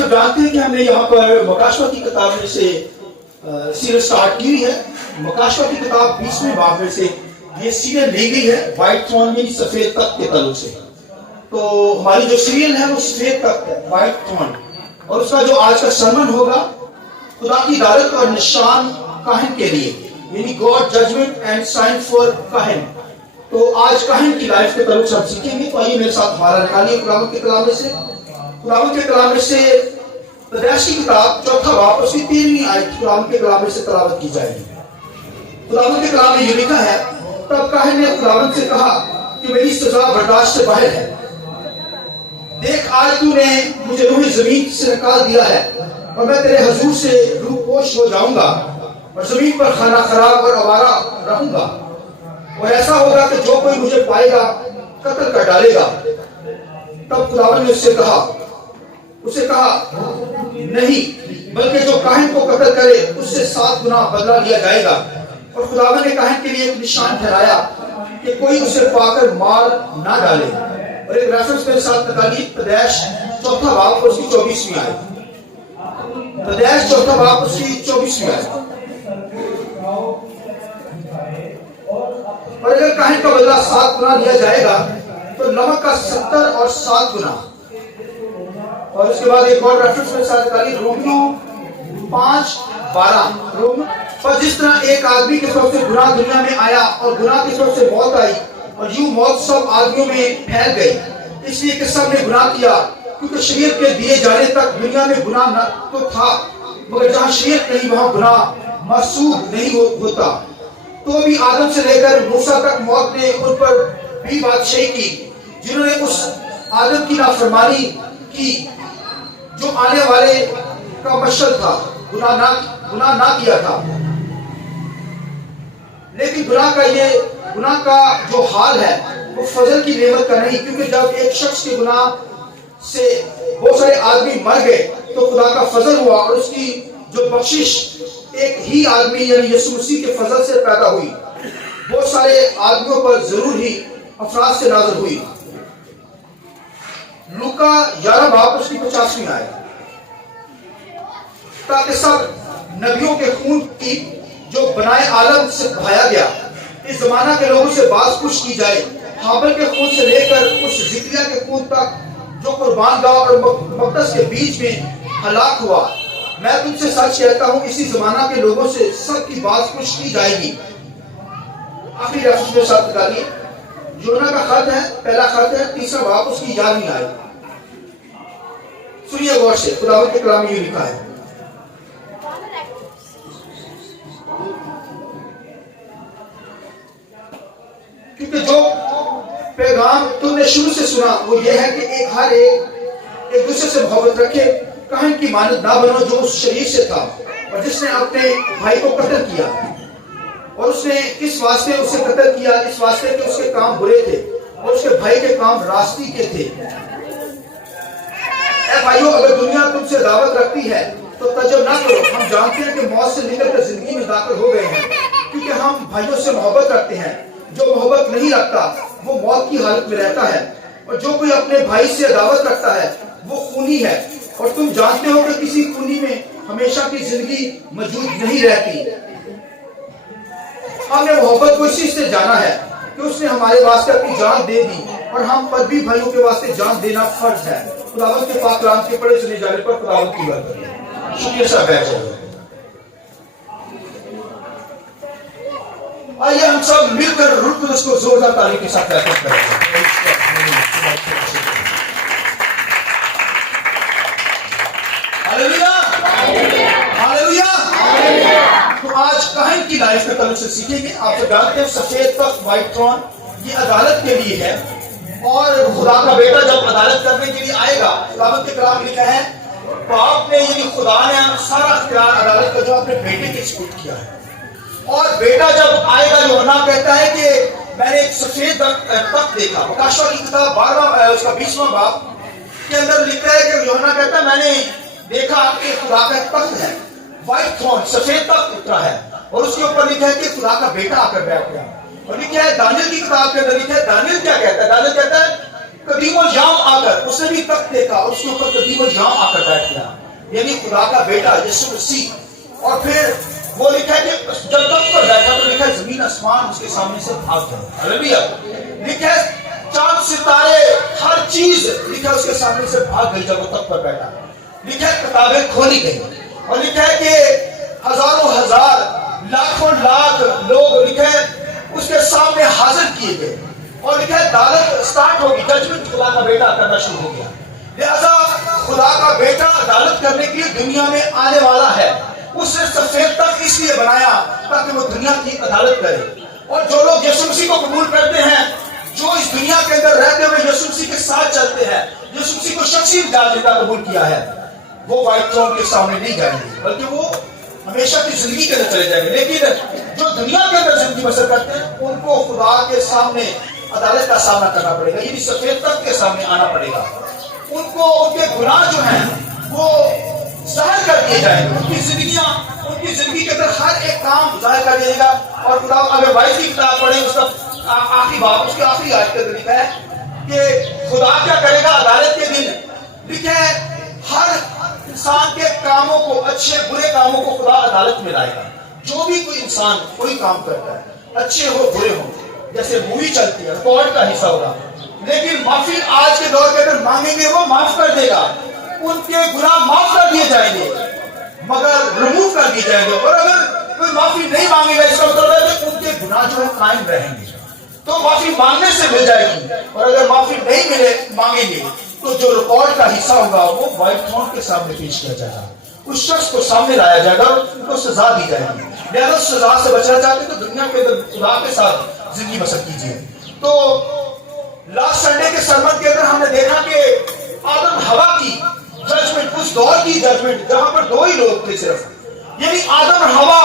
سب جانتے ہیں کہ ہم نے یہاں پر مکاشفہ کی کتاب میں سے سیریز سٹارٹ کی ہے. مکاشفہ کی کتاب 20ویں باب میں سے یہ سیریل لی گئی ہے وائٹ تھرون یعنی سفید تخت کے تعلق سے. تو ہماری جو سیریل ہے وہ سفید تخت ہے, وائٹ تھرون, اور اس کا جو آج کا سرمن ہوگا خدا کی عدالت اور نشان کاہن کے لیے, یعنی God judgment and sign for کاہن. تو آج کاہن کی لائف کے تعلق سے ہم سیکھیں گے. تو آئیے میرے ساتھ ہمارا نکالیے خداوند کے کلام میں سے. خداوند کے کلام میں سے پیدائش کی کتاب 4واں باب اس کی 13ویں آیت خداوند کے کلام میں سے تلاوت کی جائے گی. خداوند کے کلام میں یہ لکھا ہے, تب کاہن نے خداوند سے کہا کہ میری سزا برداشت سے باہر ہے. دیکھ آج تو نے مجھے روح زمین سے نکال دیا ہے اور میں تیرے حضور سے روح پوش ہو جاؤں گا اور زمین پر خانہ خراب اور آوارہ رہوں گا. اور ایسا ہوگا کہ جو کوئی مجھے پائے گا قتل کر ڈالے گا. تب خداوند نے اسے کہا نہیں, بلکہ جو کاہن کو قتل کرے اس سے 7 گنا بدلہ لیا جائے گا. اور خداوند نے کاہن کے لیے ایک نشان ٹھہرایا کہ کوئی اسے پا کر مار نہ ڈالے. اور ایک ریفرنس میرے ساتھ نکالیے, پیدائش 4واں باب اس کی 24ویں آیت. پیدائش 4واں باب اس کی 24ویں آیت. اور اگر کاہن کا بدلہ 7 گنا لیا جائے گا تو نمک کا 70 اور 7 گنا. اور اس کے بعد ایک اور ریفرنس میرے ساتھ نکالیے, رومیو 5:12. پر جس طرح ایک آدمی کے طرف سے گناہ دنیا میں آیا اور گناہ کی طرف سے موت آئی اور یوں موت سب آدمیوں میں پھیل گئی, اس لیے کہ سب نے گناہ کیا, کیونکہ شریعت کے دیے جانے تک دنیا میں گناہ نہ تو تھا, مگر جہاں شریعت نہیں وہاں گناہ محسوب نہیں ہوتا. تو بھی آدم سے لے کر موسیٰ تک موت نے ان پر بھی بادشاہی کی, جنہوں نے اس آدم کی نافرمانی کی جو آنے والے کا مشل تھا, گناہ نہ کیا تھا. لیکن گناہ کا جو حال ہے وہ فضل کی نعمت کا نہیں, کیونکہ جب ایک شخص کے گناہ سے بہت سارے آدمی مر گئے تو خدا کا فضل ہوا اور اس کی جو بخشش ایک ہی آدمی یعنی یسوع مسیح کے فضل سے پیدا ہوئی, بہت سارے آدمیوں پر ضرور ہی افراد سے نازل ہوئی. لوکا 11 باب اس کی 50ویں آیت. تاکہ سب نبیوں کے خون کی جو بنائے عالم سے بہایا گیا اس زمانہ کے لوگوں سے باز پوچھ کی جائے, حابل کے خون سے لے کر اس زکریا کے خون تک جو قربان گاہ اور مقدس کے بیچ میں ہلاک ہوا. میں تم سے سچ کہتا ہوں اسی زمانہ کے لوگوں سے سب کی باز پوچھ کی جائے گی. آخری ریفرنس کے ساتھ نکالیے, یونا کا خط ہے, پہلا خط ہے 3واں باب اس کی 11ویں آیت. سنیے غور سے, خداوند کے کلام میں یہ لکھا ہے, کیونکہ جو پیغام تم نے شروع سے سنا وہ یہ ہے کہ ہر ایک دوسرے سے محبت رکھے, کاہن کی مانند نہ بنو جو اس شریر سے تھا اور جس نے اپنے بھائی کو قتل کیا. اور اس نے کس واسطے اسے قتل کیا, اس واسطے کہ اس کے کام برے تھے اور اس کے بھائی کے کام راستی کے تھے. اے بھائیو, اگر دنیا تم سے دعوت رکھتی ہے تو تعجب نہ کرو, ہم جانتے ہیں کہ موت سے نکل کر زندگی میں داخل ہو گئے ہیں, کیونکہ ہم بھائیوں سے محبت رکھتے ہیں. جو محبت نہیں رکھتا وہ موت کی حالت میں رہتا ہے, اور جو کوئی اپنے بھائی سے عداوت رکھتا ہے وہ خونی ہے, اور تم جانتے ہو کہ کسی خونی میں ہمیشہ کی زندگی موجود نہیں رہتی. ہم نے محبت کو اسی سے جانا ہے کہ اس نے ہمارے واسطے اپنی جان دے دی, اور ہم پر بھی بھائیوں کے واسطے جان دینا فرض ہے. خداوند کے پاک کلام کے پڑھے سنے جانے پر خداوند کی بات کریں. شکریہ صاحب, بیٹھ جائیں. آئیے ہم سب مل کر روح القدس کو زوردار تعلیم کے ساتھ بیعت کریں. Hallelujah, hallelujah. تو آج کاہن کی لائف کے تعلق سے سیکھیں گے. آپ سے جانتے ہیں سفید تخت وائٹ تھرون یہ عدالت کے لیے ہے, اور خدا کا بیٹا جب عدالت کرنے کے لیے آئے گا, خداوند کے کلام میں لکھا ہے باپ نے یعنی خدا نے سارا اختیار عدالت کا جو اپنے بیٹے کے سپرد کیا ہے. اور بیٹا جب آئے گا, یوحنا کہتا ہے کہ میں نے ایک سفید تخت دیکھا. مکاشفہ کی کتاب 20واں باب کے اندر لکھتا ہے کہ یوحنا کہتا ہے میں نے دیکھا کہ خدا کا ایک تخت ہے, وائٹ تھرون, سفید تخت اترا ہے, اور اس کے اوپر لکھا ہے کہ خدا کا بیٹا آ کر بیٹھ گیا. اور لکھا ہے دانیل کی کتاب کے اندر لکھا ہے, دانیل کیا کہتا ہے, دانیل کہتا ہے قدیم الجام آ کر اس نے بھی تخت دیکھا، اس کے اوپر قدیم الجام آ کر بیٹھ گیا، یعنی خدا کا بیٹا یسوع مسیح۔ اور پھر وہ لکھا ہے کہ جب تخت پر بیٹھا تو لکھا ہے زمین آسمان اس کے سامنے سے بھاگ گئے، ہلیلویا۔ لکھا ہے چاند ستارے ہر چیز لکھا ہے اس کے سامنے سے بھاگ گئی جب وہ تخت پر بیٹھا۔ لکھا ہے کتابیں کھولی گئی، اور لکھا ہے کہ ہزاروں ہزار لاکھوں لاکھ لوگ لکھا ہے اس کے سامنے حاضر کیے گئے، اور لکھا ہے عدالت سٹارٹ ہوگی، ججمنٹ خدا کا بیٹا کرنا شروع ہو گیا۔ لہذا خدا کا بیٹا عدالت کرنے کے لیے دنیا میں آنے والا ہے۔ اس نے سفید تخت اس لیے بنایا تاکہ وہ دنیا کی عدالت کرے، اور جو لوگ یسوع مسیح کو قبول کرتے ہیں، جو اس دنیا کے اندر رہتے ہوئے یسوع مسیح کے ساتھ چلتے ہیں، یسوع مسیح کو شخصی نجات قبول کیا ہے، وہ وائٹ تھرون کے سامنے نہیں جائیں گے، بلکہ وہ ہمیشہ کی زندگی کے اندر چلے جائیں گے۔ لیکن جو دنیا کے اندر زندگی بسر کرتے ہیں ان کو خدا کے سامنے عدالت کا سامنا کرنا پڑے گا، یعنی سفید تخت کے سامنے آنا پڑے گا۔ ان کو ان کے گناہ جو ہیں وہ ظاہر کر دیے جائیں گے، ان کی زندگی کے اندر ہر ایک کام ظاہر کر دے گا۔ اور خدا اگر وائس کی کتاب پڑھیں اس کا آخری باب، اس کے آخری آیت کے اندر لکھا ہے کہ خدا کیا کرے گا عدالت کے دن، لکھا ہے ہر انسان کے کاموں کو، اچھے برے کاموں کو خدا عدالت میں لائے گا۔ جو بھی کوئی انسان کوئی کام کرتا ہے، اچھے ہو برے ہو، جیسے مووی چلتی ہے ریکارڈ کا حصہ ہوگا، لیکن معافی آج کے دور کے اندر مانگیں گے وہ معاف کر دے گا، ان کے گناہ معاف کر دیے جائیں گے، مگر ریموو کر دیے جائیں گے۔ اور اگر کوئی معافی نہیں مانگے گا اس کا مطلب ہے کہ ان کے گناہ جو ہے قائم رہیں گے، تو معافی مانگنے سے مل جائے گی۔ اور اگر معافی نہیں مانگیں گے تو جو ریکارڈ کا حصہ ہوگا وہ وائٹ تھرون کے سامنے پیش کیا جائے گا، اس شخص کو سامنے لایا جائے گا اور ان کو سزا دی جائے گی۔ لہذا سزا سے بچنا چاہتے تو دنیا کے اندر خدا کے ساتھ زندگی بسر کیجیے۔ تو لاسٹ سنڈے کے سرمن کے اندر ہم نے دیکھا کہ آدم حوا کی ججمنٹ، اس دور کی ججمنٹ جہاں پر دو ہی لوگ تھے صرف، یعنی آدم اور حوا،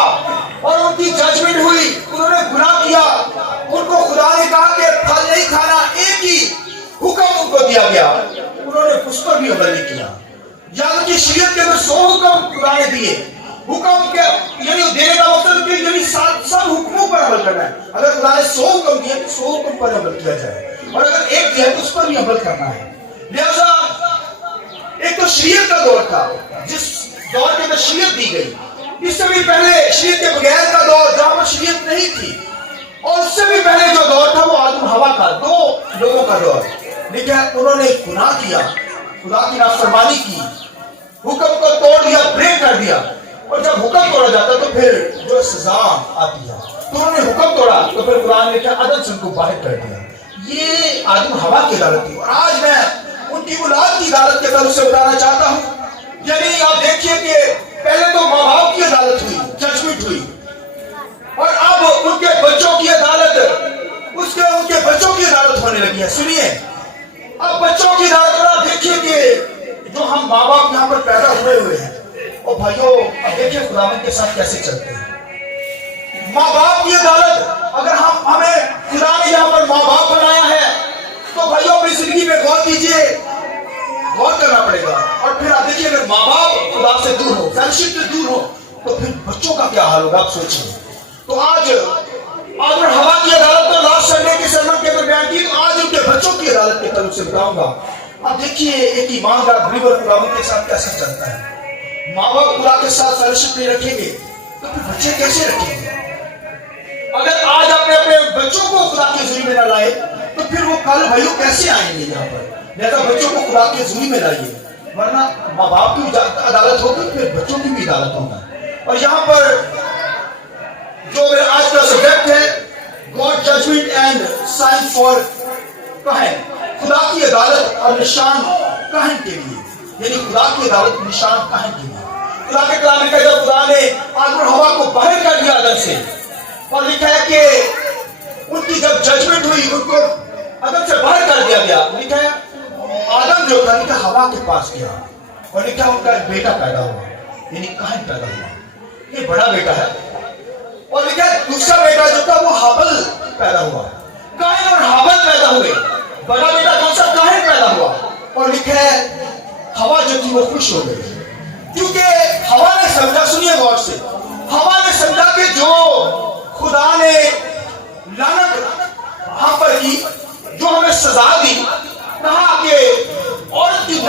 اور ان کی ججمنٹ ہوئی، انہوں نے گناہ کیا، ان کو خدا نے کہا کہ پھل نہیں کھانا، ایک ہی حکم ان کو دیا گیا، انہوں نے اس پر بھی عمل نہیں کیا۔ یعنی کہ شریعت کے اندر 100 حکم خدا نے دیے، حکم کے یعنی دینے کا مقصد کہ یعنی سب حکموں پر عمل کرنا ہے۔ اگر خدا نے 100 حکم دیے تو 100 حکم پر عمل کیا جائے، اور اگر ایک دیا تو اس پر بھی عمل کرنا ہے۔ لہذا ایک تو شریعت کا دور تھا، جس دور کے اندر شریعت دی گئی، اس سے بھی پہلے شریعت کے بغیر کا دور جہاں پر شریعت نہیں تھی، اور اس سے بھی پہلے جو دور تھا وہ آدم حوا کا، دو لوگوں کا دور۔ لیکن انہوں نے گناہ کیا، خدا کی نافرمانی کی، حکم کو توڑ دیا، بریک کر دیا، اور جب حکم توڑا جاتا تو پھر جو سزا آتی ہے، تو انہوں نے حکم توڑا تو پھر قرآن نے کیا عدل سے ان کو باہر کر دیا۔ یہ آدم حوا کی عدالت تھی، اور آج میں ان کی اولاد کی عدالت کے طرف سے بتانا چاہتا ہوں۔ یعنی آپ دیکھیے کہ پہلے تو ماں باپ کی عدالت ہوئی، ججمنٹ ہوئی، اور اب ان کے بچوں کی عدالت، ان کے بچوں کی عدالت ہونے لگی ہے۔ سنیے، اب بچوں کی عدالت میں آپ دیکھیے کہ جو ہم ماں باپ یہاں پر پیدا ہوئے ہیں، اور بھائیوں اب دیکھیے خداوند کے ساتھ کیسے چلتے ہیں۔ ماں باپ کی عدالت، اگر ہمیں خدا نے یہاں پر ماں باپ بنایا ہے تو بھائیوں اپنی زندگی پہ غور کیجیے، غور کرنا پڑے گا۔ اور پھر آپ دیکھیے اگر ماں باپ خدا سے دور ہو، فیلوشپ سے دور ہو، تو پھر بچوں کا کیا حال ہوگا، آپ سوچیے۔ تو آج آدم اور حوا کی عدالت تو لاسٹ سنڈے کے سرمن کے اندر بیان کی، آج ان کے بچوں کی عدالت کے طرف سے بتاؤں گا۔ اب دیکھیے ایک ایماندار بلیور خداوند کے ساتھ کیسے چلتا ہے۔ ماں باپ خدا کے ساتھ فیلوشپ نہیں رکھیں گے تو پھر بچے کیسے رکھیں گے؟ اگر آج اپنے بچوں کو خدا کی حضوری میں نہ لائے تو پھر وہ کل بھائیوں کیسے آئیں گے یہاں پر؟ لہذا بچوں کو خدا کی حضوری میں لائیے، ورنہ ماں باپ کی عدالت ہوگی پھر بچوں کی بھی عدالت ہوگا۔ اور یہاں پر جو میرا آج کا سبجیکٹ ہے، God judgment and sign for کہن، خدا کی عدالت اور نشان کہن کے لیے، یعنی خدا کی عدالت نشان کہن کے لیے۔ خدا کے کلام میں کہا خدا نے آدم اور حوا کو باہر کر دیا عدل سے، اور لکھا ہے کہ ان کی جب ججمنٹ ہوئی ان کو عدل سے باہر کر دیا گیا۔ لکھا ہے آدم جو تھا لکھا حوا کے پاس گیا، اور لکھا ان کا ایک بیٹا پیدا ہوا، یعنی کہن پیدا ہوا، یہ بڑا بیٹا ہے۔ اور لکھا ہے دوسرا بیٹا جو تھا وہ حابل پیدا ہوا، کاہن اور حابل پیدا ہوئے، بڑا بیٹا کون سا؟ کاہن پیدا ہوا۔ اور لکھا ہے حوا جو تھی وہ خوش ہو گئی، کیونکہ حوا نے سمجھا، سنیے غور سے، حوا نے سمجھا کہ جو خدا نے لعنت ہم پر کی، جو ہمیں سزا دی، کہا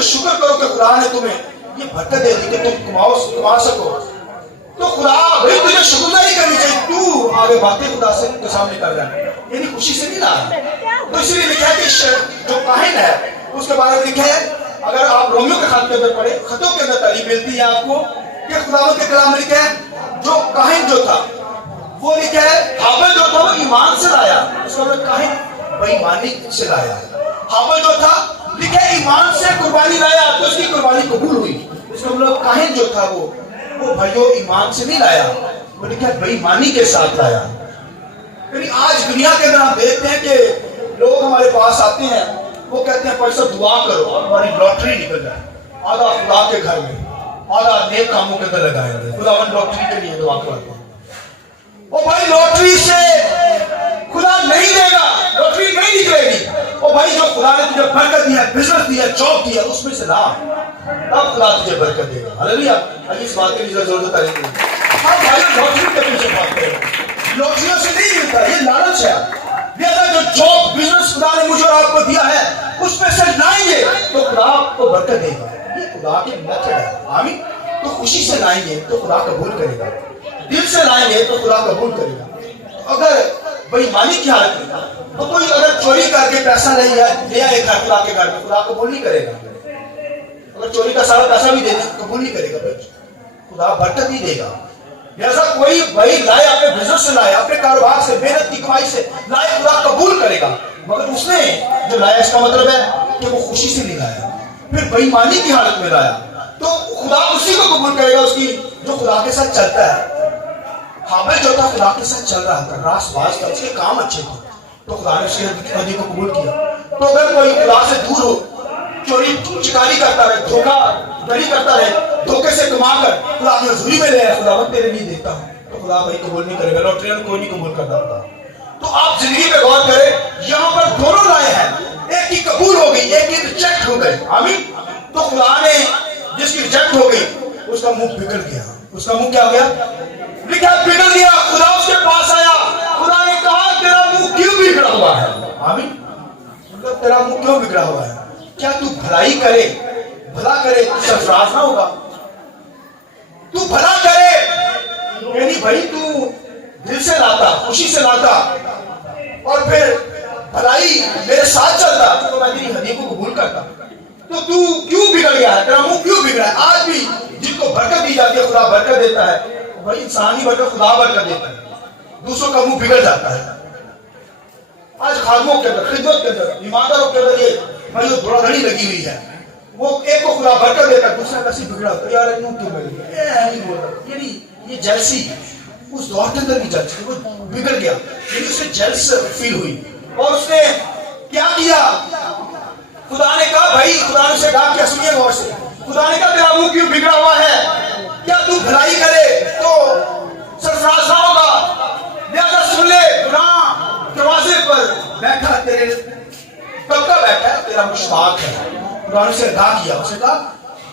کا شکر کرو کہ خدا نے تمہیں یہ برکت دے دی کہ تم کما سکو. تو خدا بھائی تجھے شکرداری کرنی چاہیے. تو آگے باتیں خدا سے کے سامنے کر رہا ہے, یعنی خوشی سے نہیں لا رہا. تو اس لیے لکھا ہے کہ جو کاہن ہے اس کے بارے میں لکھا ہے, اگر آپ رومیو کے خط کے اندر پڑھے, خطوں کے اندر تعلیم ملتی ہے آپ کو کہ خداوند کے کلام میں لکھا ہے جو کاہن جو تھا وہ لکھا ہے ہابل جو تھا وہ ایمان سے لایا. اس کا مطلب کاہن بے ایمانی سے لایا. ہابل جو تھا لکھا ہے ایمان سے قربانی لایا تو اس کی قربانی قبول ہوئی. اس کا مطلب کاہن جو تھا وہ بھائیو ایمان سے نہیں لایا, وہ لکھا ہے بے ایمانی کے ساتھ لایا. یعنی آج دنیا کے اندر ہم دیکھتے ہیں کہ لوگ ہمارے پاس آتے ہیں, وہ کہتے ہیں پر سب دعا کرو ہماری لاٹری نکل جائے. آدھا خدا کے گھر میں, آدھا نیک کاموں کے اندر لگائیں گے. خداوند لاٹری کے لیے دعا کرو. او بھائی لاٹری سے خدا نہیں دے گا, لاٹری نہیں نکلے گی. او بھائی جو خدا نے تجھے برکت دیا, بزنس دیا, جاب دیا, اس میں سے لا, تب خدا تجھے برکت دے گا. ہاللیلویا. اس بات کے لیے ضرورت ہے. ہاں بھائی لاٹری کے پیچھے بھاگتے ہیں, لاٹریوں سے نہیں ملتا, یہ لالچ ہے. لہذا جو جاب بزنس خدا نے مجھے اور آپ کو دیا ہے اس میں سے لائیں گے تو خدا آپ کو برکت دے گا. یہ خدا کی میتھڈ ہے. آمین. تو خوشی سے لائیں گے تو خدا قبول کرے گا, دل سے لائیں گے تو خدا قبول کرے گا. اگر بے ایمانی کی حالت میں تو کوئی اگر چوری کر کے پیسہ لے آئے خدا کے گھر میں, خدا قبول نہیں کرے گا. اگر چوری کا سارا پیسہ بھی دے دے قبول نہیں کرے گا, خدا برکت نہیں دے گا. لہذا کوئی بھائی لائے اپنے بزنس سے لائے, اپنے کاروبار سے, محنت کی کمائی سے لائے, خدا قبول کرے گا. مگر اس نے جو لایا اس کا مطلب ہے کہ وہ خوشی سے نہیں لایا, پھر بے ایمانی کی حالت میں لایا, تو خدا اسی کو قبول کرے گا اس کی جو خدا کے ساتھ چلتا ہے. ہابل جو تھا خدا کے ساتھ چل رہا تھا, راست باز تھا, اس کے کام اچھے تھے, تو خدا نے اس کی ہدیے کو قبول کیا. تو اگر کوئی خدا سے دور ہو, چوری چکاری کرتا رہے, دھوکہ دھڑی کرتا رہے, دھوکے سے کما کر خدا کی حضوری میں لے آئے, خدا وہ تیرے لیے دیتا ہوں, تو خدا بھائی قبول نہیں کرے گا. لاٹری میں کوئی نہیں قبول کرتا ہوتا. تو آپ زندگی پہ غور کریں, یہاں پر دونوں لائے ہیں, ایک کی قبول ہو گئی, ایک کی ریجیکٹ ہو گئی. آمین. تو خدا نے جس کی ریجیکٹ ہو گئی اس کا منہ بگڑ گیا. اس کا منہ کیا ہو گیا؟ لکھا بگڑ گیا. خدا اس کے پاس آیا, خدا نے کہا تیرا منہ کیوں بگڑا ہوا ہے؟ آمین. مطلب تیرا منہ کیوں بگڑا ہوا ہے؟ کیا تو بھلائی کرے, بھلا کرے تو سرفراز نہ ہوگا؟ تو بھلا کرے یعنی بھائی تو دل سے لاتا, خوشی سے لاتا, اور پھر بھلائی میرے ساتھ چلتا تو میں تیری ہدیے کو قبول کرتا. تو تو کیوں بگڑ گیا ہے, تیرا منہ کیوں بگڑا ہے؟ آج بھی جن کو برکت دی جاتی ہے خدا برکت دیتا ہے, بھائی انسانی برکت خدا برکت دیتا ہے, دوسروں کا منہ بگڑ جاتا ہے. آج خادموں کے اندر, خدمت کے اندر, ایمانداروں کے اندر یہ بھائی دوڑا دھڑی لگی ہوئی ہے. وہ ایک کو خدا برکت دیتا ہے, دوسرا کیسے بگڑا ہوتا ہے, یار منہ کیوں بگڑ گیا, نہیں بول رہا. یعنی یہ جیلسی اس دور کے اندر بھی جیلسی, وہ بگڑ گیا, یعنی اسے جیلس فیل ہوئی. اور اس نے کیا کیا؟ خدا نے کہا بھائی, خدا نے اسے کہا, کیا سنیے غور سے, خدا نے کہا تیرا منہ کیوں بگڑا ہوا ہے؟ کیا تو بھلائی کرے تو سرفراز نہ ہوگا؟ لہذا سن لے, گناہ دروازے پر بیٹھا, تیرے طبقہ بیٹھا ہے, تیرا مشتاق ہے. خدا نے اسے کہا کیا, اسے کہا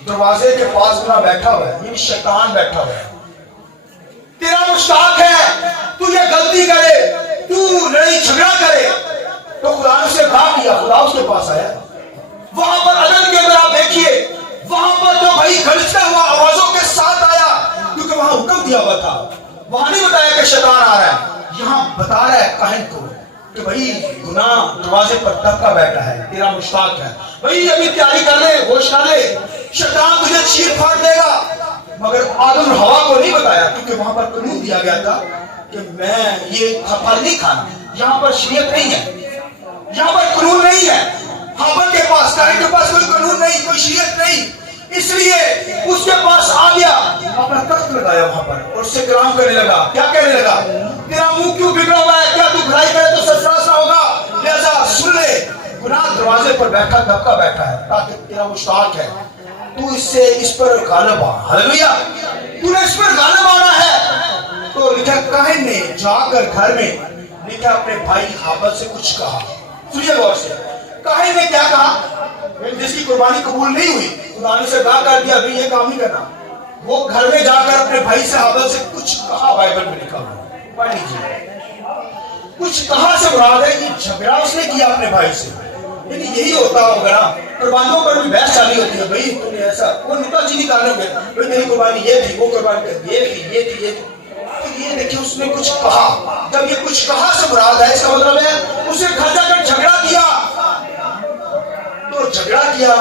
دروازے کے پاس گناہ بیٹھا ہوا ہے, یعنی شیطان بیٹھا ہوا ہے, تیرا مشتاق ہے, تو یہ غلطی کرے, تو لڑائی جھگڑا کرے. تو خدا نے اسے کہا کیا, خدا اس کے پاس آیا. وہاں پر عدن کے اندر آپ دیکھیے, وہاں پر تو بھائی گرجتا ہوا آوازوں کے ساتھ آیا, کیونکہ وہاں حکم دیا ہوا تھا. وہاں نہیں بتایا کہ شیطان آ رہا ہے, یہاں بتا رہا ہے کاہن کو کہ بھائی گناہ دروازے پر دبکا بیٹھا ہے, تیرا مشتاق ہے. بھائی ابھی تیاری کر لے, ہوش کر لے, شیطان تجھے چیر پھاڑ دے گا. مگر آدم اور حوا کو نہیں بتایا, کیونکہ وہاں پر قانون دیا گیا تھا کہ میں یہ پھل نہیں کھانا. یہاں پر شریعت نہیں ہے, یہاں پر قانون نہیں ہے. ہابل کے پاس, کاہن کے پاس کوئی قانون نہیں, کوئی شریعت نہیں, اس لیے اس کے پاس آ گیا, اپنا تخت لگایا وہاں پر اور اس سے کلام کرنے لگا. کیا کہنے لگا؟ تیرا منہ کیوں بگڑا ہوا ہے, کیا تو بھلائی کرے تو سرفراز نہ ہوگا؟ لہذا سن لے, گناہ دروازے پر بیٹھا دبکا بیٹھا ہے, تاکہ تیرا مشتاق ہے, تو اس پر غالب آ. ہاللیلویا. تو نے اس پر غالب آنا ہے. تو لکھا کاہن نے جا کر گھر میں لکھا اپنے بھائی ہابل سے کچھ کہا. سنیے غور سے, کاہن نے کیا کہا؟ جس کی قربانی قبول نہیں ہوئی, خدا نے اسے کہا کر دیا, بھئی یہ کام نہیں کرنا. وہ گھر میں جا کر اپنے بھائی سے ہابل سے کچھ کہا. بائبل میں لکھا ہوا, پڑھ لیجیے. کچھ کہا سے مراد ہے یہ جھگڑا اس نے کیا اپنے بھائی سے. یعنی یہی ہوتا ہوگا نا، قربانیوں پر بھی بحث چالی ہوتی ہے، بھائی تم نے ایسا وہ نکتا چینی نکالیں گے، بھائی میری قربانی یہ تھی، وہ قربانی یہ تھی، یہ تھی، یہ تھی. تو یہ دیکھیں اس نے کچھ کہا. جب یہ کچھ کہا سے مراد ہے، اس کا مطلب ہے اسے گھر جا کر جھگڑا کیا. تو جھگڑا کیا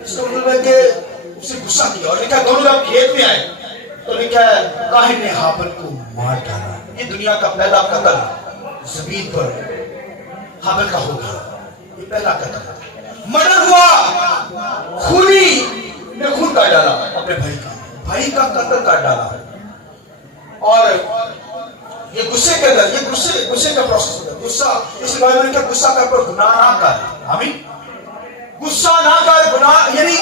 اس کا مطلب ہے کہ اسے غصہ کیا. اور لکھا دونوں جب کھیت میں آئے تو لکھا ہے کاہن نے ہابل کو مار ڈالا. یہ دنیا کا پہلا قتل زمین پر ہابل کا ہو گیا. یہ پہلا قتل مرڈر ہوا. خونی نے خون کاٹ ڈالا اپنے بھائی کا قتل کاٹ ڈالا. اور یہ غصے کے اندر یہ غصے کا پروسیس ہوتا ہے. غصہ اس بارے میں کیا غصہ کر پر گناہ نہ کر. آمین. غصہ نہ کر گناہ، یعنی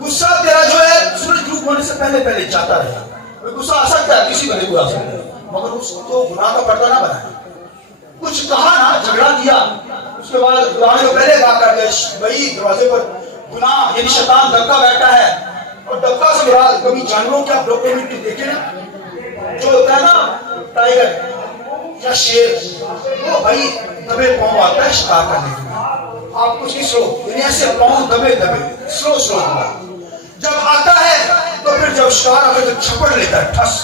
غصہ تیرا جو ہے سورج غروب ہونے سے پہلے جاتا رہے. غصہ آ سکتا ہے، کسی بندے کو آ سکتا ہے، مگر اس کو گناہ کا پردہ نہ بنائے. کچھ کہا نا، جھگڑا کیا. اس کے بعد قرآن کو پہلے کہا کر دے بھائی دروازے پر گناہ یعنی شیطان دبکا بیٹھا ہے. اور دبکا سے مراد کبھی جانوروں کے آپ ڈاکومنٹری دیکھیں نا، جو ہوتا ہے نا ٹائگر یا شیر، وہ بھائی دبے پاؤں آتا ہے شکار کرنے کے لیے. آپ کچھ نہیں سلو، یعنی ایسے پاؤں دبے سلو ہوا. جب آتا ہے تو پھر جب شکار آتا ہے تو چھپڑ لیتا ہے ٹھس.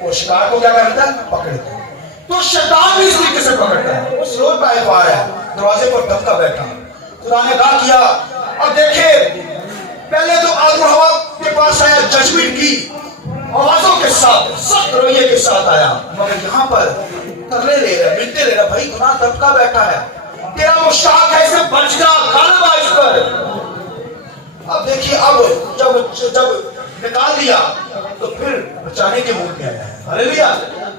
وہ شکار کو کیا کرتا ہے؟ پکڑ لیتا ہے. تو شیطان بھی اس طریقے سے پکڑتا ہے. وہ سلو ٹائپ آ رہا ہے، دروازے پر دبکا بیٹھا. خدا نے کہا کیا. اب دیکھیں پہلے تو آدم و حوا کے پاس آیا، ججمنٹ کی آوازوں کے ساتھ، سخت رویے کے ساتھ آیا. مگر یہاں پر ترلے لے رہا، ملتے لے رہا، بھائی گناہ دبکا بیٹھا ہے، تیرا مشتاق ہے، اسے بچ جا، غالب آ اس پر. اب دیکھیے اب جب نکال دیا تو پھر بچانے کے موڈ میں آیا ہے. ہاللیلویا.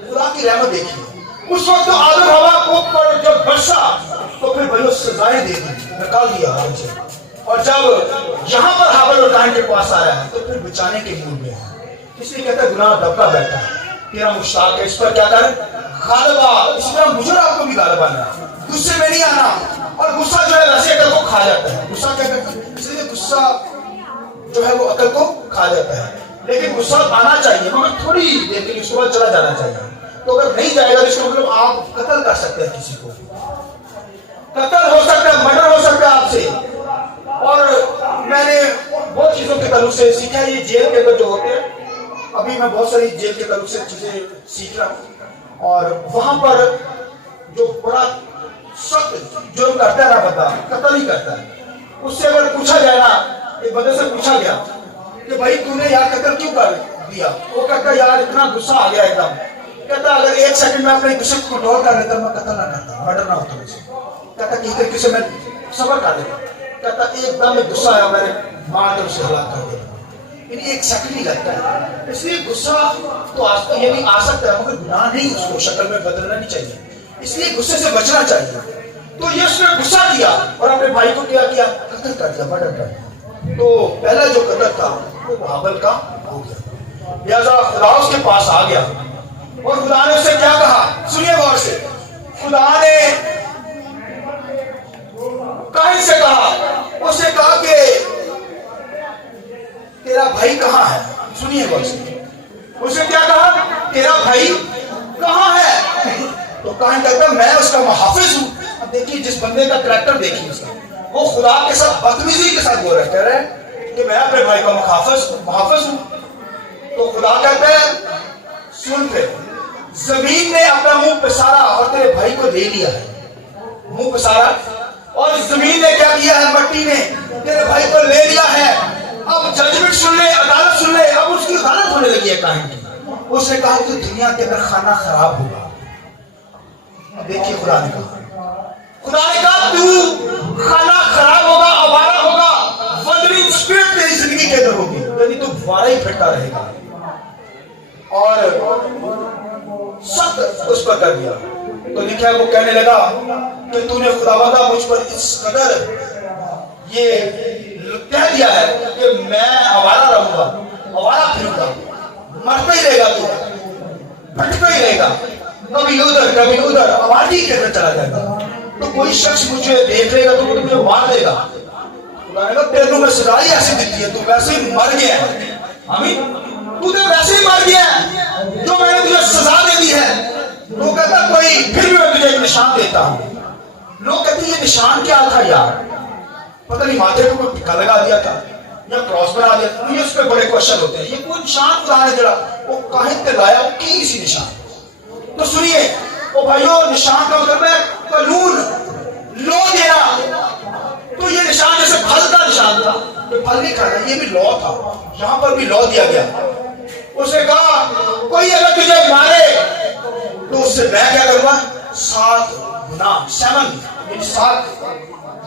خدا کی رحمت دیکھیے. اس وقت آدم ہوا کو پر جب برسا تو پھر بھائی سزائیں دے دی، نکال دیا ہم سے. اور جب یہاں پر ہابل اور قائن کے پاس آیا ہے تو پھر بچانے کے موڈ میں ہے. اس لیے کہتا ہے گناہ دبکا بیٹھا ہے، تیرا مشتاق ہے، اس پر کیا کر غالب آ. اسی طرح مجھے اور آپ کو بھی غالب آنا ہے، غصے میں نہیں آنا. اور غصہ جو ہے ویسے عقل کو کھا جاتا ہے. غصہ کیا کرتا ہے؟ اس لیے غصہ جو ہے وہ عقل کو کھا جاتا ہے. لیکن غصہ آنا چاہیے مگر تھوڑی دیر کے لیے، اس کے بعد چلا جانا چاہیے. تو اگر نہیں جائے گا اس کا مطلب آپ قتل کر سکتے ہیں، کسی کو قتل ہو سکتا ہے، مرڈر ہو سکتا ہے آپ سے. اور میں نے بہت چیزوں کے تعلق سے سیکھا ہے. یہ جیل کے اندر جو ہوتے ہیں، ابھی میں بہت ساری جیل کے تعلق سے چیزیں سیکھ رہا ہوں. اور وہاں پر جو بڑا سخت جرم کرتا ہے نا بندہ، قتل ہی کرتا ہے، اس سے اگر پوچھا جائے نا، ایک بندے سے پوچھا گیا کہ بھائی تو نے یار قتل کیوں کر دیا؟ وہ کہتا یار اتنا غصہ آ گیا ایک دم. کہتا اگر ایک سیکنڈ میں اپنے غصے کو کنٹرول کر لیتا میں قتل نہ کرتا، مرڈر نہ ہوتا مجھے. کہتا کسی طریقے سے میں صبر کر لیتا. کہتا ایک دم میں غصہ آیا، میں نے مار کر اسے ہلاک کر دیا. یعنی ایک سیکنڈ ہی لگتا ہے. اس لیے غصہ تو یعنی آ سکتا ہے مگر گناہ نہیں، اس کو شکل میں بدلنا نہیں چاہیے. اس لیے غصے سے بچنا چاہیے. تو یہ اس نے غصہ کیا اور اپنے بھائی کو کیا کیا؟ قتل کر دیا، مرڈر کر دیا. تو پہلا جو قتل تھا وہ ہابل کا ہو گیا. لہذا خدا اس کے پاس آ گیا اور خدا نے اسے کیا کہا؟ سنیے غور سے. خدا نے قائن سے کہا، اسے کہا کہ تیرا بھائی کہاں ہے؟ سنیے غور سے. اسے کیا کہا؟ تیرا بھائی کہاں ہے؟ تو قائن کہتا ہے میں اس کا محافظ ہوں. اب دیکھیے جس بندے کا کریکٹر دیکھیے اس کا، وہ خدا کے ساتھ بدتمیزی کے ساتھ بول رہا ہے، کہہ رہا ہے کہ میں اپنے بھائی کا محافظ ہوں. تو خدا کہتا ہے سن پہ، زمین نے اپنا منہ پسارا اور تیرے بھائی کو لے لیا ہے. منہ پسارا اور زمین نے کیا کیا ہے؟ مٹی نے تیرے بھائی کو لے لیا ہے. اب ججمنٹ سن لے، عدالت سن لے. اب اس کی عدالت ہونے لگی ہے قائن کی. اس نے کہا کہ دنیا کے اندر کھانا خراب ہوگا. دیکھیے خدا نے کہا تو کھانا خراب ہوگا، آوارہ ہوگا، وندرنگ اسپرٹ تیری زندگی کے اندر ہوگی، یعنی تو وارہ ہی پھرتا رہے گا. اور سخت اس پر کر دیا. تو لکھا ہے وہ کہنے لگا کہ تو نے خداوندہ مجھ پر اس قدر یہ کہہ دیا ہے کہ میں آوارہ رہوں گا، آوارہ پھروں گا، مرتا ہی رہے گا، تو بھٹکتا ہی رہے گا، کبھی ادھر آبادی کے اندر چلا جائے گا. تو کوئی شخص مجھے دیکھ لے گا تو وہ تمہیں مار دے گا. تیروں میں سزا ہی ایسی دیتی ہے، تو ویسے ہی مر گیا ہے. آمین. تو ویسے ہی مر گیا ہے جو میں نے تجھے سزا دے دی ہے. تو کہتا کوئی پھر بھی میں تجھے ایک نشان دیتا ہوں. لوگ کہتے ہیں یہ نشان کیا تھا یار, پتہ نہیں ماتھے کو کوئی ٹکا لگا دیا تھا یا کراس بنا دیا تھا, یہ اس پہ بڑے کوشچن ہوتے ہیں. یہ کوئی نشان خدا نے جڑا وہ کاہن پہ لایا, وہ کی سی نشان. تو سنیے او بھائیو, نشان کا مطلب ہے قانون, لو دینا. تو یہ نشان جیسے پھل کا نشان تھا, کوئی پھل نہیں کھانا, یہ بھی لو تھا, یہاں پر بھی لو دیا گیا. اس نے کہا کوئی اگر تجھے مارے تو اس سے میں کیا کروں گا, 7 گنا, 7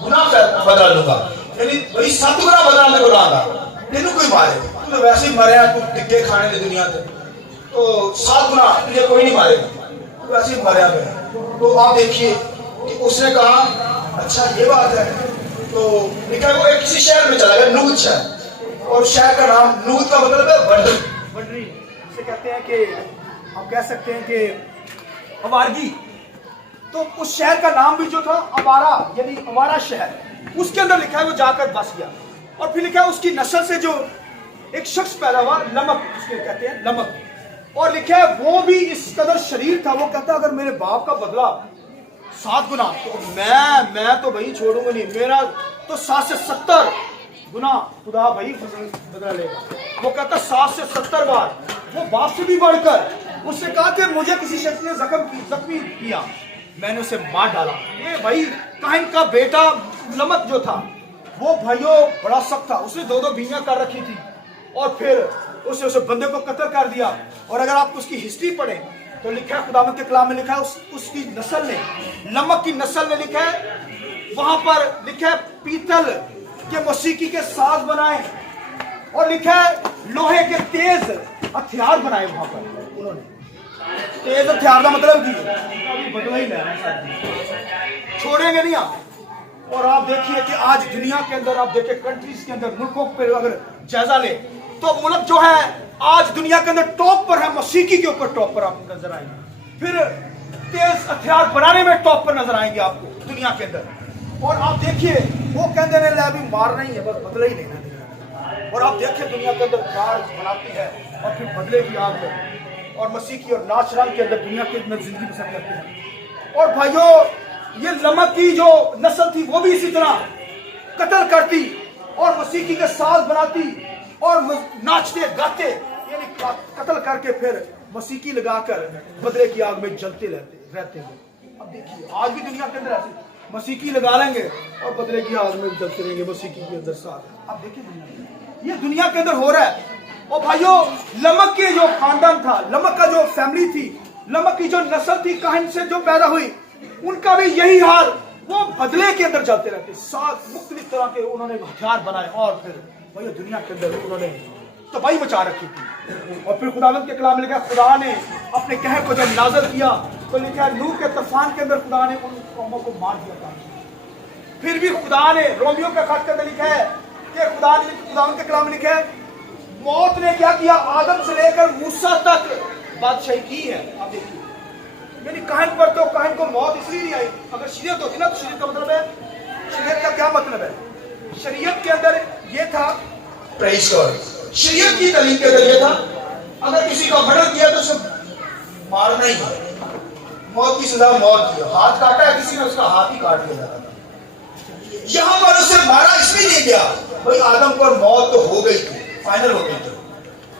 گنا بدلا لوں گا. یعنی بھائی 7 گنا بدلا میں بلا گا. تینوں کوئی مارے, تو ویسے ہی مرے ہیں, تو ٹکے کھانے کی دنیا سے, تو 7 گنا تجھے کوئی نہیں مارے گا, تو ویسے ہی مرے ہیں. تو آپ دیکھیے کہ اس نے کہا اچھا یہ بات ہے. تو لکھا ہے وہ ایک کسی شہر میں چلا گیا, نوت شہر, اور شہر کا نام نوت کا مطلب ہے بنری, اسے کہتے ہیں کہ ہم کہہ سکتے ہیں کہ اوارگی. تو اس شہر کا نام بھی جو تھا اوارا, یعنی اوارا شہر, اس کے اندر لکھا ہے وہ جا کر بس گیا. اور پھر لکھا ہے اس کی نسل سے جو ایک شخص پیدا ہوا, لمک اس کے کہتے ہیں, لمک. اور لکھا ہے وہ بھی اس قدر شریر تھا, وہ کہتا اگر میرے باپ کا بدلہ 7 گنا تو میں تو بھائی چھوڑوں گا نہیں, میرا تو 7 سے 70 گنا خدا بھائی بدلہ لے گا. وہ کہتا 7 سے 70 بار, وہ باپ سے بھی بڑھ کر. اس نے کہا کہ مجھے کسی شخص نے زخمی کیا, میں نے اسے مار ڈالا. یہ بھائی کاہن کا بیٹا لمک جو تھا وہ بھائیوں بڑا سخت تھا, اس نے 2 بیویاں کر رکھی تھی, اور پھر اس بندے کو قتل کر دیا. اور اگر آپ اس کی ہسٹری پڑھیں تو لکھا ہے خداوند کے کلام میں لکھا ہے اس کی نسل نے, لمک کی نسل نے لکھا ہے وہاں پر لکھا ہے پیتل کے موسیقی کے ساز بنائے, اور لکھا ہے لوہے کے تیز ہتھیار بنائے. وہاں پر انہوں نے تیز ہتھیار کا مطلب کی بدلا ہی لینا ہے, چھوڑیں گے نہیں آپ. اور آپ دیکھیے کہ آج دنیا کے اندر, آپ دیکھیں کنٹریز کے اندر, ملکوں پہ اگر جائزہ لیں تو ملک جو ہے آج دنیا کے اندر ٹاپ پر ہے, موسیقی کے اوپر ٹاپ پر آپ نظر آئیں گے, پھر تیز ہتھیار بنانے میں ٹاپ پر نظر آئیں گے آپ کو دنیا کے اندر. اور آپ دیکھیے وہ کہتے ہیں ابھی مارنا ہی ہے, بس بدلہ ہی لینا ہے. اور آپ دیکھیں دنیا کے اندر کار بناتی ہے اور پھر بدلے کی آگ میں, اور موسیقی اور ناچ رنگ کے اندر دنیا کے اندر زندگی بسر کرتے ہیں. اور بھائیوں یہ لمک کی جو نسل تھی وہ بھی اسی طرح قتل کرتی اور موسیقی کے ساز بناتی اور ناچتے گاتے, یعنی قتل کر کے پھر موسیقی لگا کر بدلے کی آگ میں جلتے رہتے ہیں. اب دیکھیے آج بھی دنیا کے اندر ایسی موسیقی لگا لیں گے اور بدلے کی آگ میں جلتے رہیں گے موسیقی کے اندر ساتھ. اب دیکھیے یہ دنیا کے اندر ہو رہا ہے. اور بھائیوں لمک کے جو خاندان تھا, لمک کا جو فیملی تھی, لمک کی جو نسل تھی کاہن سے جو پیدا ہوئی, ان کا بھی یہی حال, وہ بدلے کے اندر چلتے رہتے. 7 مختلف طرح کے انہوں نے ہتھیار بنائے, اور پھر بھائی دنیا کے اندر انہوں نے تباہی مچا رکھی تھی. اور پھر خداوند کے کلام میں لکھا خدا نے اپنے قہر کو جب نازل کیا تو لکھا نوح کے طوفان کے اندر خدا نے ان قوموں کو مار دیا تھا. پھر بھی خدا نے رومیو کے خط کے اندر لکھا ہے کہ خداوند کے کلام میں لکھا ہے موت نے کیا کیا, آدم سے لے کر موسیٰ تک بادشاہی کی ہے. اب دیکھیے یعنی کاہن پر تو کاہن کو موت اس لیے نہیں آئی. اگر شریعت ہوتی نا تو شریعت کا مطلب ہے, شریعت کا کیا مطلب ہے, شریعت کے اندر یہ تھا, شریعت کی تعلیم کے اندر یہ تھا اگر کسی کا مرڈر کیا تو اسے مارنا ہی ہے, موت کی سزا موت کی. ہاتھ کاٹا ہے کسی نے, اس کا ہاتھ ہی کاٹ دیا جاتا تھا. یہاں پر اسے مارا اس لیے نہیں گیا بھائی آدم پر موت تو ہو گئی تھی, فائنل ہو گئی تھی,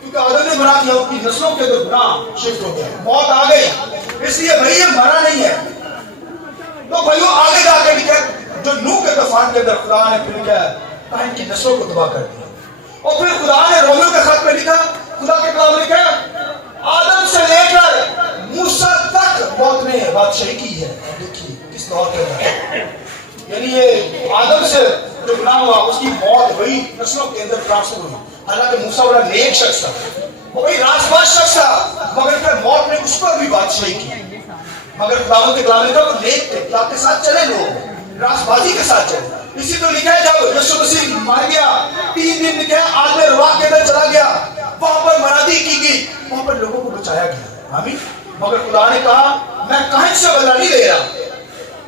کیونکہ آدم نے گناہ کیا, ان کی نسلوں کے اندر گناہ شفٹ ہو گیا, موت آ گئی, اس لیے بھائی یہ مرا نہیں ہے. تو بھائیو آگے جا کے لکھا جو نوح کے طوفان کے اندر خدا نے پھر کیا کاہن کی نسلوں کو تباہ کر دیا. اور پھر خدا نے رومیو کے خط میں لکھا, خدا کے کلام میں لکھا آدم سے لے کر موسیٰ تک موت نے بادشاہی کی ہے. دیکھیے کس دور کے اندر, یعنی یہ آدم سے جو گناہ ہوا اس کی موت وہی نسلوں کے اندر ٹرانسفر ہوئی. حالانکہ موسیٰ بڑا نیک شخص تھا, وہی راز باز شخص تھا, مگر پھر موت نے اس پر بھی بادشاہی کی. مگر خداوند کے کلام میں تھا وہ نیک تھے, آپ کے ساتھ چلے لوگ, راز بازی کے ساتھ چلے. اسی تو لکھا ہے جب یسوع مسیح مر گیا 3 دن لکھا ہے عالم رواح کے اندر چلا گیا, وہاں پر منادی کی گئی, وہاں پر لوگوں کو بچایا گیا. آمین. مگر خدا نے کہا میں کاہن سے بدلہ نہیں لے رہا,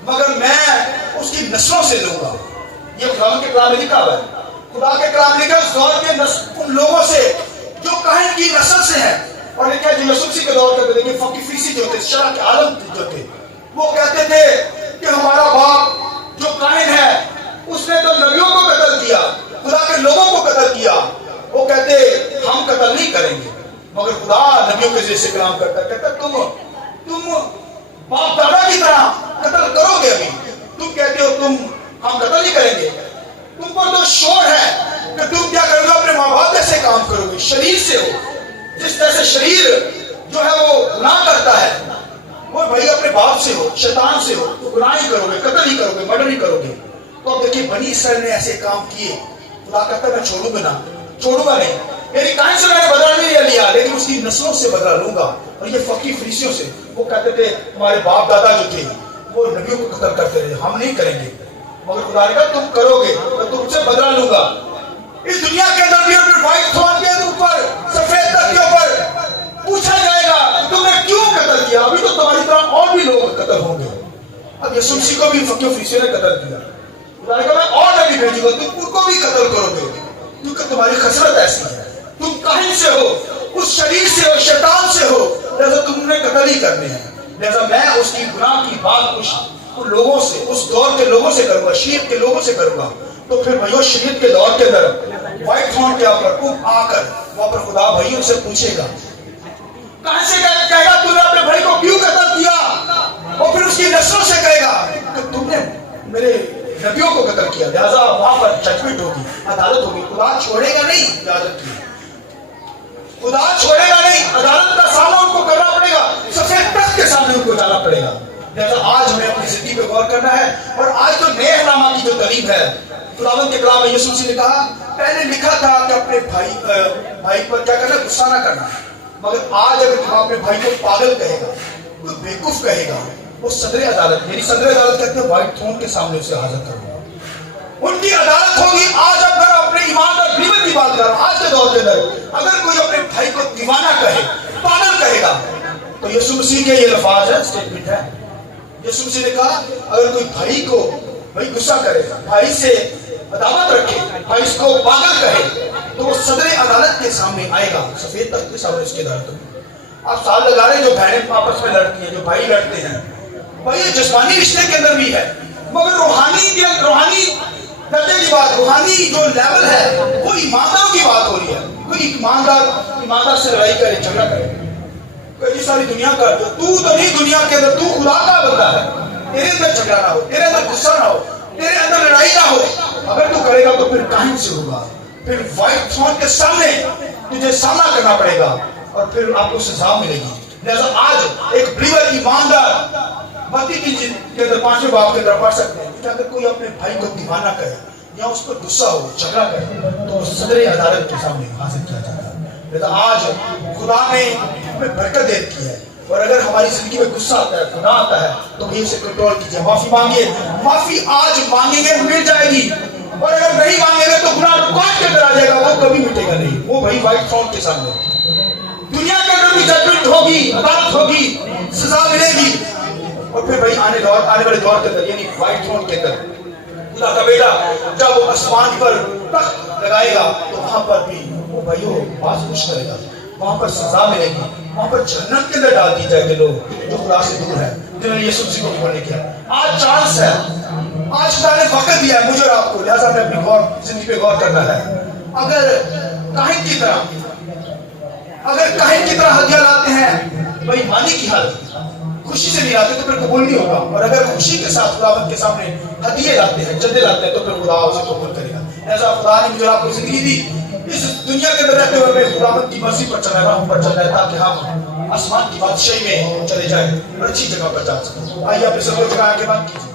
مگر میں اس کی نسلوں سے لوں گا. یہ خداوند کے کلام میں لکھا ہوا ہے. خدا کے کلام لکھا اس دور کے ان لوگوں سے جو کاہن کی نسل سے ہیں. اور لکھا جو یسوع مسیح کے دور کے دیکھیں 40% جو تھے, شرع کے عالم جو تھے, وہ کہتے تھے کہ ہمارا باپ جو کائن ہے اس نے تو نبیوں کو قتل کیا, خدا کے لوگوں کو قتل کیا. وہ کہتے ہم قتل نہیں کریں گے, مگر خدا نبیوں کے ذریعے سے کلام کرتا ہے, کہتا تم باپ دادا کی طرح قتل کرو گے. ابھی تم کہتے ہو ہم قتل نہیں کریں گے. تم پر تو شور ہے کہ تم کیا کرو گے, اپنے ماں باپ جیسے کام کرو گے. شریر سے ہو, جس طرح سے شریر جو ہے وہ گناہ کرتا ہے, وہ بھائی اپنے باپ سے ہو, شیطان سے ہو, تو گناہ ہی کرو گے, قتل ہی کرو گے, مرڈر ہی کرو گے. تو اب دیکھیے بنی اسرائیل نے ایسے کام کیے, خدا کہتا ہے میں چھوڑوں گا نہیں. میری کائن سے میں نے بدلہ نہیں لیا, لیکن اس کی نسلوں سے بدلہ لوں گا. اور یہ فقی فریسیوں سے, وہ کہتے تھے ہمارے باپ دادا جو تھے وہ نبیوں کو قتل کرتے رہے, ہم نہیں کریں گے. مگر خدا نے کہا تم کرو گے تو تم سے بدلہ لوں گا. اس دنیا کے اندر بھی اپنے وائٹ تھرون کے اوپر, سفید تخت کے اوپر پوچھا جائے گا کہ تم نے کیوں قتل کیا. ابھی تو تمہاری طرح اور بھی لوگ قتل ہوں گے. اب یسوع مسیح کو بھی فقی فریسیوں نے قتل کیا. خدا نے کہا میں اور نبی بھیجوں گا, تم ان کو بھی قتل کرو گے, کیونکہ تمہاری خسرت ایسی ہے. تم کاہن سے ہو, اس شریر سے ہو, شیطان سے ہو, لہذا تم نے قتل ہی کرنے ہیں. لہذا میں اس کی گناہ کی بات ان لوگوں سے, اس دور کے لوگوں سے کروں گا, شریعت کے لوگوں سے کروں گا. تو پھر بھائیو شریعت کے دور کے اندر وائٹ تھرون کے اوپر تم آ کر وہاں پر خدا بھائیوں سے پوچھے گا, کہاں سے کہے گا تم نے اپنے بھائی کو کیوں قتل کیا. اور پھر اس کی نسلوں سے کہے گا کہ تم نے میرے نبیوں کو قتل کیا. لہذا وہاں پر ججمنٹ ہوگی, عدالت ہوگی. خدا چھوڑے گا نہیں, یاد رکھیے خدا چھوڑے گا نہیں. عدالت کا سامنا ان کو کرنا پڑے گا, سفید تخت کے سامنے ان کو جانا پڑے گا. لہذا آج ہمیں اپنی زندگی پہ غور کرنا ہے. اور آج تو نئے احکامات کی جو تعلیم ہے, خداوند کے کلام میں یسوع مسیح نے کہا, پہلے لکھا تھا کہ اپنے بھائی پر کیا کرنا, غصہ نہ کرنا. مگر آج اگر تم اپنے بھائی کو پاگل کہے گا, کوئی بیوقوف کہے گا, وہ صدر عدالت, یعنی صدر عدالت کہتے ہیں وائٹ تھرون کے سامنے اسے حاضر کرو. ان کی عدالت ہوگی. آج اب میں اپنے ایمان اور غیبت کی بات کر رہا ہوں. آج کے دور کے اندر اگر کوئی اپنے بھائی کو دیوانہ کہے, پاگل کہے گا, تو یسوع مسیح کے یہ الفاظ ہے, اسٹیٹمنٹ ہے. یسوع مسیح نے کہا اگر کوئی بھائی کو غصہ کرے, بھائی سے عداوت رکھے, بھائی اس کو پاگل کہے, تو وہ صدر عدالت کے سامنے آئے گا, سفید تخت کے سامنے اس کی عدالت ہوگی. آپ سال لگا رہے ہیں جو بہنیں آپس میں لڑتی ہیں, جو بھائی لڑتے ہیں, بھائی یہ جسمانی رشتے کے اندر بھی ہے, مگر روحانی درجے کی بات, روحانی جو لیول ہے وہ ایمانداروں کی بات ہو رہی ہے. کوئی ایماندار سے لڑائی کرے, جھگڑا کرے, کوئی ساری دنیا کا, تو نہیں دنیا کے اندر, تو خدا کا بندہ ہے, تیرے اندر جھگڑا نہ ہو, تیرے اندر غصہ نہ ہو, تیرے اندر لڑائی نہ ہو. اگر تو کرے گا تو پھر کاہن سے ہوگا, پھر وائٹ تھرون کے سامنے تجھے سامنا کرنا پڑے گا, اور پھر آپ کو سزا ملے گی. لہذا آج ایک بلیور ایماندار متی کی کے اندر 5ویں باب کے اندر پڑھ سکتے ہیں کہ اگر کوئی اپنے بھائی کو دیوانہ کرے یا اس پر غصہ ہو, جھگڑا کرے, تو صدر عدالت کے سامنے حاضر کیا جاتا ہے. لہذا آج خدا نے ہمیں برکت دے رکھی ہے, اور اگر ہماری زندگی میں غصہ آتا ہے, گناہ آتا ہے, تو بھی اسے کنٹرول کیجیے, معافی مانگیے. معافی آج مانگیں گے مل جائے گی, اور اگر نہیں مانگیں گے تو گناہ کاٹ کے اندر آ جائے گا, وہ کبھی مٹے گا نہیں. وہ بھائی وائٹ تھرون کے سامنے دنیا کے اندر بھی ججمنٹ ہوگی, عدالت ہوگی, سزا ملے گی. اور پھر بھائی آنے والے دور کے اندر, یعنی وائٹ تھرون کے اندر خدا کا بیٹا جب وہ آسمان پر تخت لگائے گا, تو وہاں پر بھی وہ بھائیوں باز خوش کرے گا, وہاں پر سزا ملے گی, وہاں پر جہنم کے اندر ڈال دی جائے گے لوگ جو خدا سے دور ہیں, جنہوں نے یسوع مسیح کو قبول نہیں کیا. آج چانس ہے, آج خدا نے وقت دیا ہے مجھے اور آپ کو, لہٰذا ہمیں اپنی زندگی پہ غور کرنا ہے. اگر کاہن کی طرح ہدیہ لاتے ہیں, بھائی مانی کی حالت خوشی سے نہیں لاتے تو پھر قبول نہیں ہوگا. اور اگر خوشی کے ساتھ خداوند کے سامنے ہدیے لاتے ہیں, چندے لاتے ہیں, تو پھر خدا اسے قبول کرے گا. لہٰذا خدا نے مجھے آپ کو زندگی دی, اس دنیا کے اندر رہتے ہوئے خداوند کی مرضی پر چلنا ہے, راہ پر چلنا ہے, تاکہ ہم آسمان کی بادشاہی میں چلے جائیں اور اچھی جگہ پر جا سکیں. آئیے آپ سب کو جگہ کے بند کیجیے.